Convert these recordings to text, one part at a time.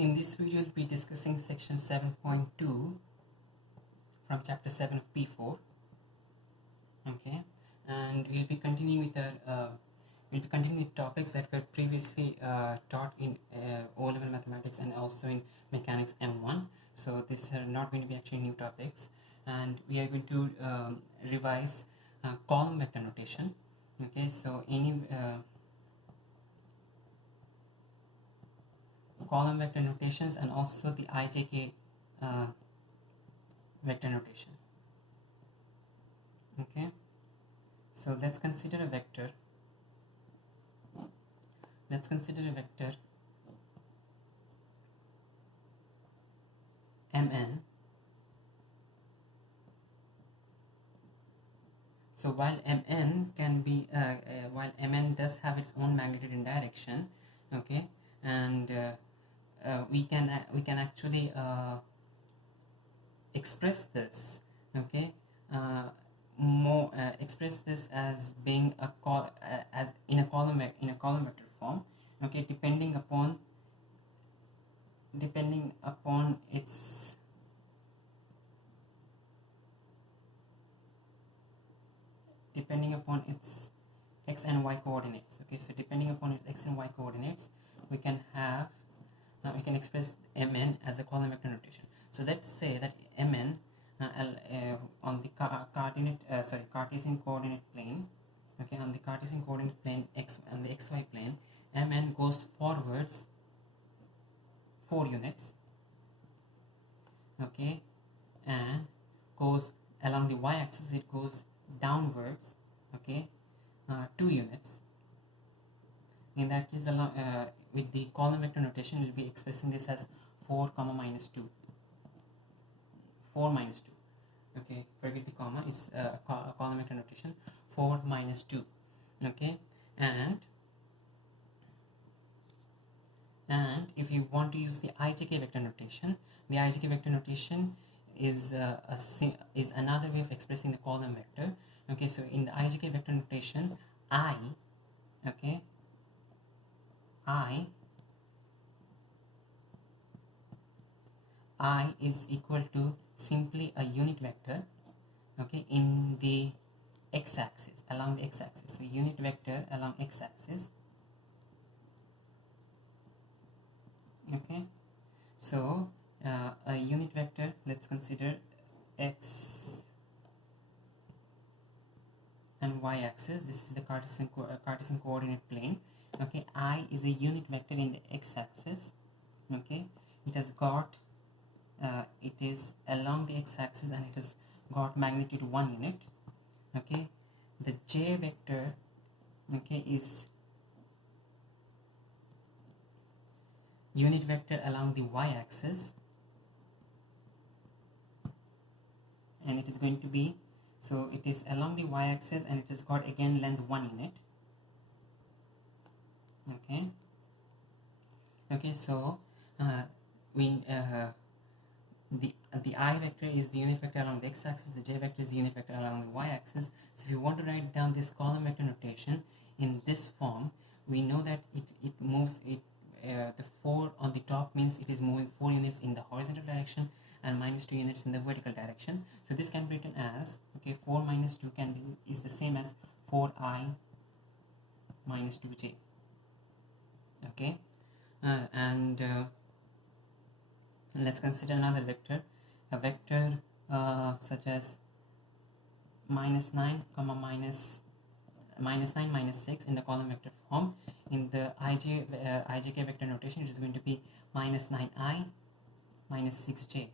In this video, we'll be discussing section 7.2 from chapter 7 of P4. Okay, and we'll be continuing with topics that were previously taught in O-level mathematics and also in mechanics M1. So these are not going to be actually new topics, and we are going to revise column vector notation. Okay, so any column vector notations and also the IJK vector notation. Okay, so let's consider a vector. Let's consider a vector Mn. So while Mn can be while Mn does have its own magnitude and direction, okay, and we can actually express this, okay, express this as being as in a column vector form, okay, depending upon its x and y coordinates. Okay, so depending upon its x and y coordinates, we can express Mn as a column vector notation. So let's say that Mn on the Cartesian coordinate plane, okay, on the Cartesian coordinate plane x and the xy plane, Mn goes forwards 4 units, okay, and goes along the y-axis, it goes downwards, okay, 2 units. In that case, with the column vector notation, we'll be expressing this as 4, minus 2. 4 minus 2. Okay, forget the comma, it's a column vector notation. 4 minus 2. Okay, and if you want to use the IJK vector notation, the IJK vector notation is another way of expressing the column vector. Okay, so in the IJK vector notation, I is equal to simply a unit vector, okay, in the x-axis, along the x-axis. So unit vector along x-axis. Okay, so a unit vector, let's consider x and y-axis. This is the Cartesian coordinate plane. Okay, I is a unit vector in the x-axis. Okay, it has got it is along the x-axis and it has got magnitude 1 unit. Okay, the j vector, okay, is unit vector along the y-axis, and it is going to be, so it is along the y-axis and it has got again length 1 unit. Okay, so the I vector is the unit vector along the x-axis, the j vector is the unit vector along the y-axis. So if you want to write down this column vector notation in this form, we know that it moves the 4 on the top means it is moving 4 units in the horizontal direction and minus 2 units in the vertical direction. So this can be written as, okay, 4 minus 2 is the same as 4I minus 2j. Okay, and let's consider another vector, a vector such as minus 9, minus 9 minus 6 in the column vector form. In the IJK vector notation, it is going to be minus 9i minus 6j.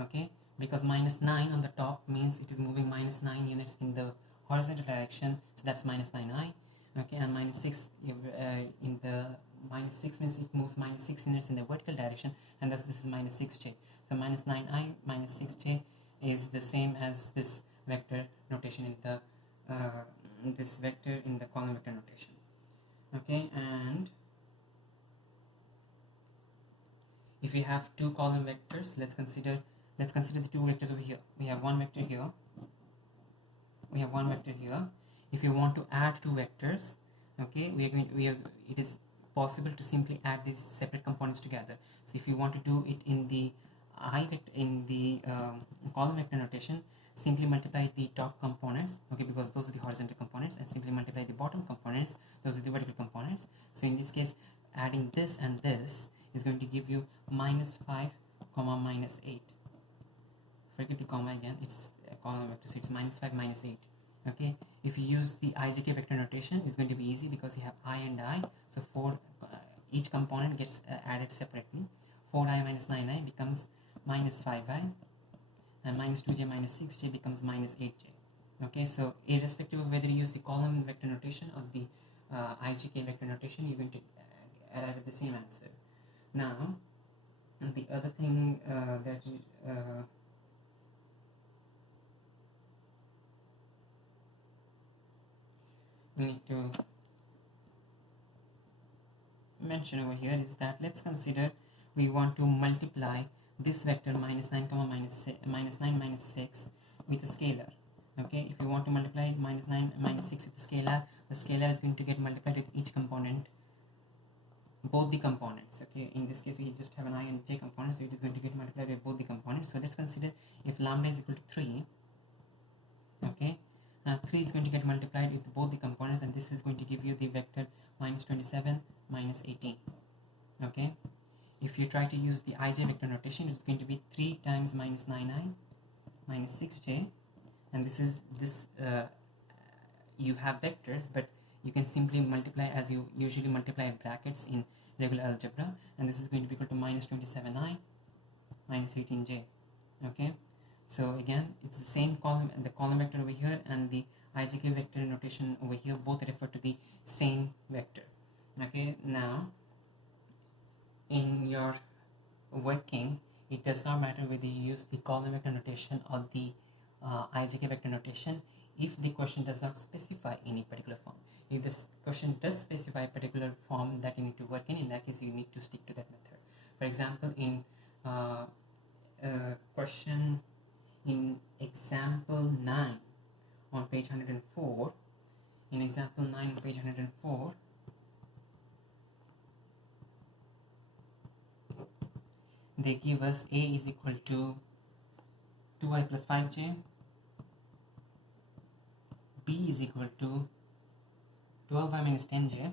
Okay, because minus 9 on the top means it is moving minus 9 units in the horizontal direction, so that's minus 9i. Okay, and minus 6 in the minus 6 means it moves minus 6 units in the vertical direction, and thus this is minus 6j. So minus 9i minus 6j is the same as this vector notation in the this vector in the column vector notation. Okay, and if we have two column vectors, let's consider the two vectors over here. We have one vector here. If you want to add two vectors, okay, it is possible to simply add these separate components together. So if you want to do it in the column vector notation, simply multiply the top components, okay, because those are the horizontal components, and simply multiply the bottom components, those are the vertical components. So in this case, adding this and this is going to give you -5 comma -8. Forget the comma again, it's a column vector, so it's -5 -8. Okay, if you use the ijk vector notation, it's going to be easy because you have I and I. So each component gets added separately. 4i minus 9i becomes -5i, and -2j minus 6j becomes -8j. Okay, so irrespective of whether you use the column vector notation or the ijk vector notation, you're going to arrive at the same answer. Now, the other thing that we need to mention over here is that, let's consider we want to multiply this vector -9 comma -9 minus 6 with a scalar. Okay, if you want to multiply -9 minus 6 with a scalar, the scalar is going to get multiplied with each component, both the components. Okay, in this case we just have an I and j component, so it is going to get multiplied by both the components. So let's consider if lambda is equal to 3. Okay, 3 is going to get multiplied with both the components, and this is going to give you the vector -27 -18. Okay, if you try to use the ij vector notation, it's going to be 3 times -9i minus 6j, and you have vectors, but you can simply multiply as you usually multiply brackets in regular algebra, and this is going to be equal to -27i minus 18j. Okay, so again, it's the same column, and the column vector over here and the ijk vector notation over here both refer to the same vector. Okay, now in your working, it does not matter whether you use the column vector notation or the ijk vector notation if the question does not specify any particular form. If this question does specify a particular form that you need to work in that case you need to stick to that method. For example, in question in example 9 on page 104, in example 9 on page 104, they give us a is equal to 2i plus 5j, b is equal to 12i minus 10j,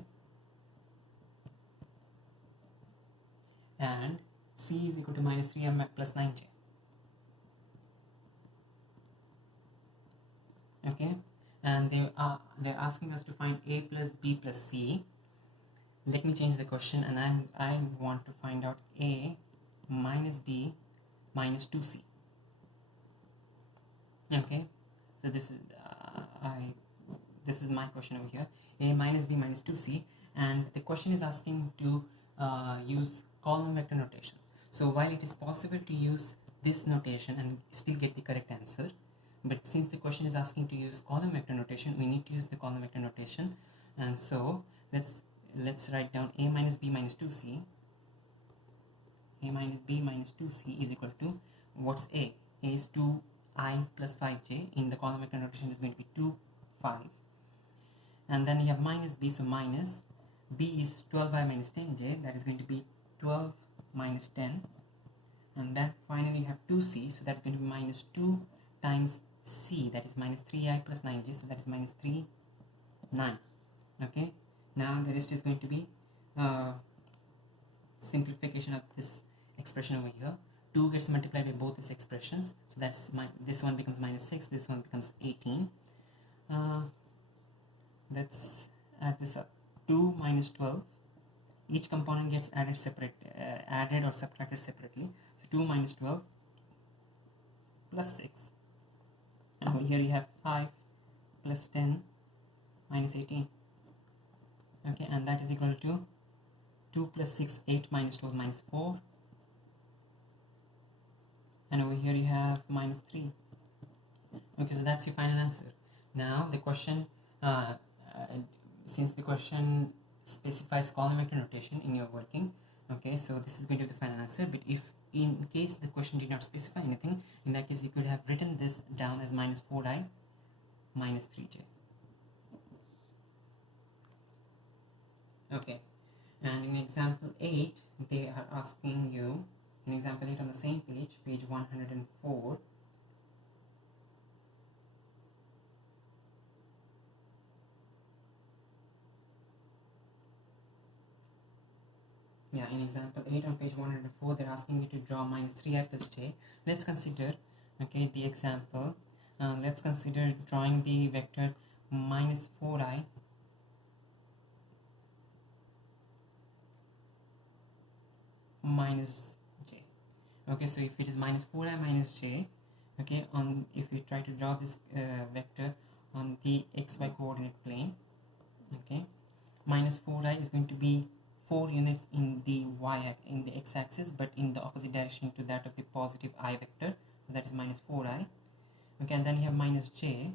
and c is equal to -3m plus 9j. Okay, and they're asking us to find a plus b plus c. Let me change the question, and I want to find out a minus b minus 2c. Okay, so this is my question over here, a minus b minus 2c, and the question is asking to use column vector notation. So while it is possible to use this notation and still get the correct answer, but since the question is asking to use column vector notation, we need to use the column vector notation. And so let's write down a minus b minus 2c. A minus b minus 2c is equal to, what's a? A is 2i plus 5j. In the column vector notation is going to be 2, 5. And then you have minus b, so minus b is 12i minus 10j, that is going to be 12 minus 10. And then finally you have 2c, so that's going to be minus 2 times c, that is minus 3i plus 9j, so that is minus 3, 9. Okay, now the rest is going to be simplification of this expression over here. 2 gets multiplied by both these expressions, so that's this one becomes minus 6, this one becomes 18. Let's add this up. 2 minus 12, each component gets added or subtracted separately. So 2 minus 12 plus 6, and over here you have 5 plus 10 minus 18. Okay, and that is equal to 2 plus 6, 8 minus 12 minus 4, and over here you have minus 3. Okay, so that's your final answer. Now the question, since the question specifies column vector notation in your working, okay, so this is going to be the final answer. But if in case the question did not specify anything, in that case you could have written this down as minus 4i minus 3j. Okay, And in example 8 they are asking you, in example 8 on the same page 104, yeah, in example 8 on page 104 they're asking you to draw minus 3i plus j. Let's consider, okay, the example. Let's consider drawing the vector minus 4i minus j. Okay, so if it is minus 4i minus j, okay, on if we try to draw this vector on the xy coordinate plane, okay, minus 4i is going to be 4 units in the in the x-axis, but in the opposite direction to that of the positive I vector, so that is minus 4i. Okay, and then you have minus j.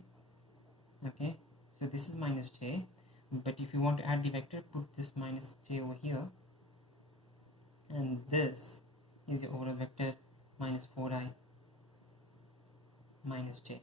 Okay, so this is minus j, but if you want to add the vector, put this minus j over here, and this is the overall vector minus 4i minus j.